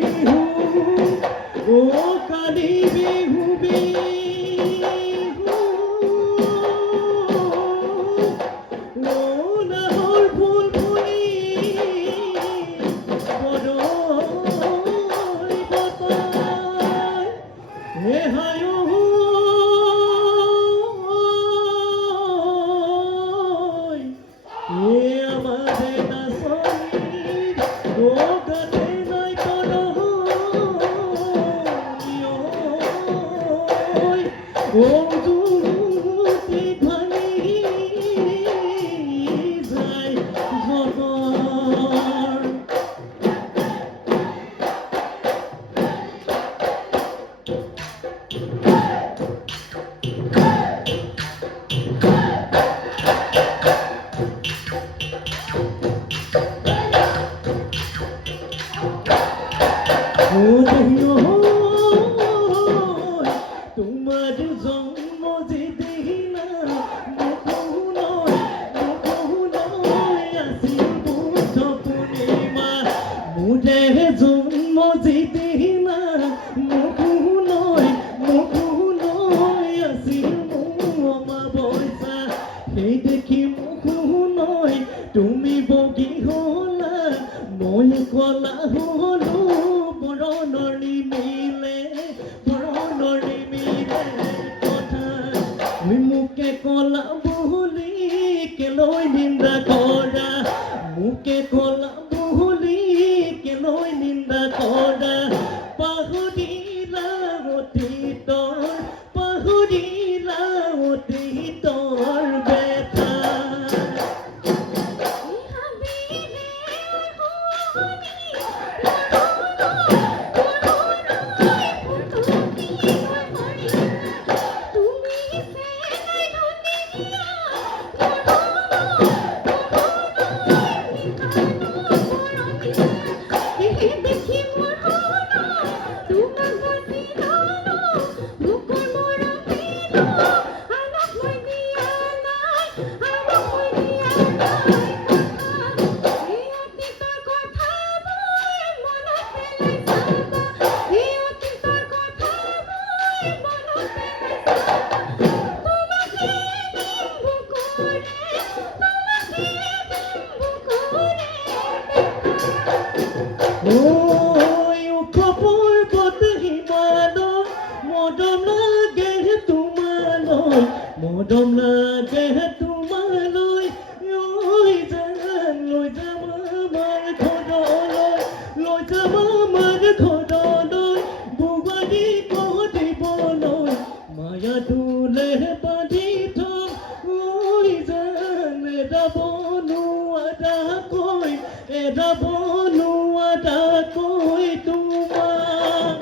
বিহু কালি বিহু বিহু নাহৰ ফুল ফুলি বৰই বতাই হেহায় আমাদের নাচনীর গাতে নাই কোনো ও যুবতী ভালি যায় ঘর তোমার জন্ম যে দেহিনা মুকুনয় আসিল বুদ্ধ পূর্ণিমা মুরে জন্ম যে দেহিনা মুকুনয় আসিল অমাবস্যা সেই দেখি মুকুনয় তুমি বগী হলা মই কলা হলো বৰণৰ নিমিলে কথা মোকে কলা বুলি কেলৈ নিন্দা কৰা মোকে কলা বুলি কেলৈ নিন্দা কৰা পাহৰিলা অতীতৰ বেথা পৰ্বত হিমালয় মদম লাগে তোমালৈ লৈ যাম আমাৰ ঘৰলৈ বোৱাৰী দিবলৈ মায়া তোলে বান্ধি থম এৰাব নোৱাৰাকৈ তোমাক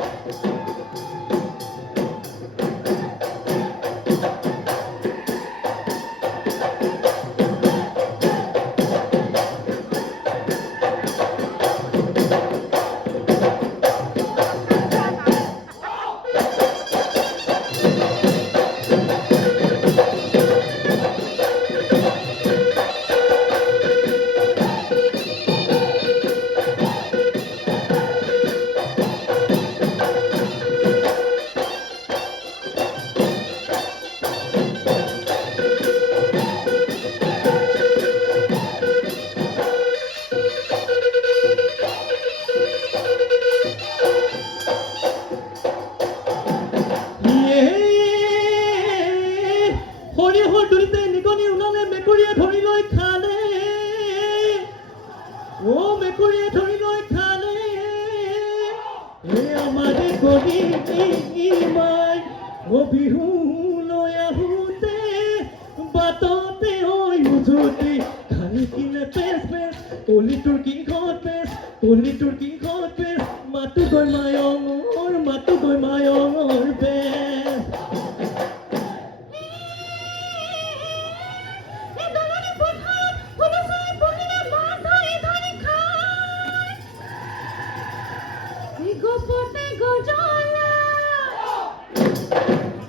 মেকুৰীয়ে ধৰি লৈ খালে আমাৰে গলি মাই বিহুলৈ আহোঁতে বাটতে হৈ উজুতি খালি কিনে পেচ তলিটোৰ কিহত পেচ মাতো গৈ মায়ঙৰ পেচ গোপনে গজলা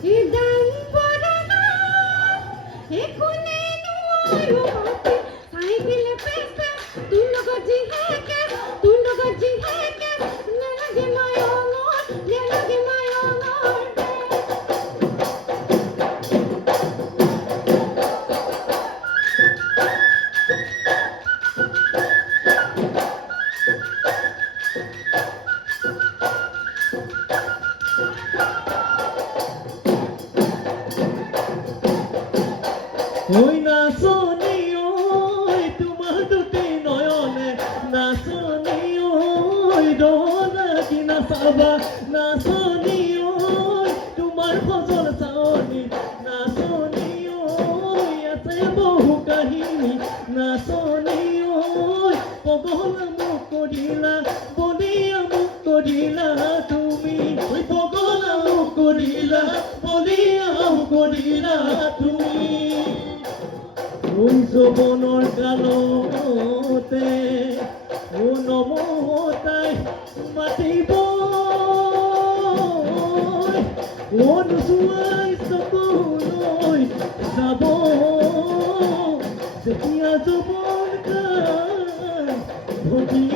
ইদান পরনা একুনে নুয়ো মতে সাইকেলে পেছে তুই লগজি হে কে নাগে নাচাবা নাচনী ঐ তোমাৰ সজল চাৱনী নাচনী ঐ আছে বহু কাহিনী নাচনী ঐ পগলা মোক কৰিলা বলিয়া মোক কৰিলা তুমি ঐ পগলা মোক কৰিলা বলিয়া মোক কৰিলা তুমি ঐ যৌৱনৰ কালতে ও নমতাই মাতিব ও নোচোৱাই চকুলৈ যাব যেতিয়া যৌৱন কাল ঘটি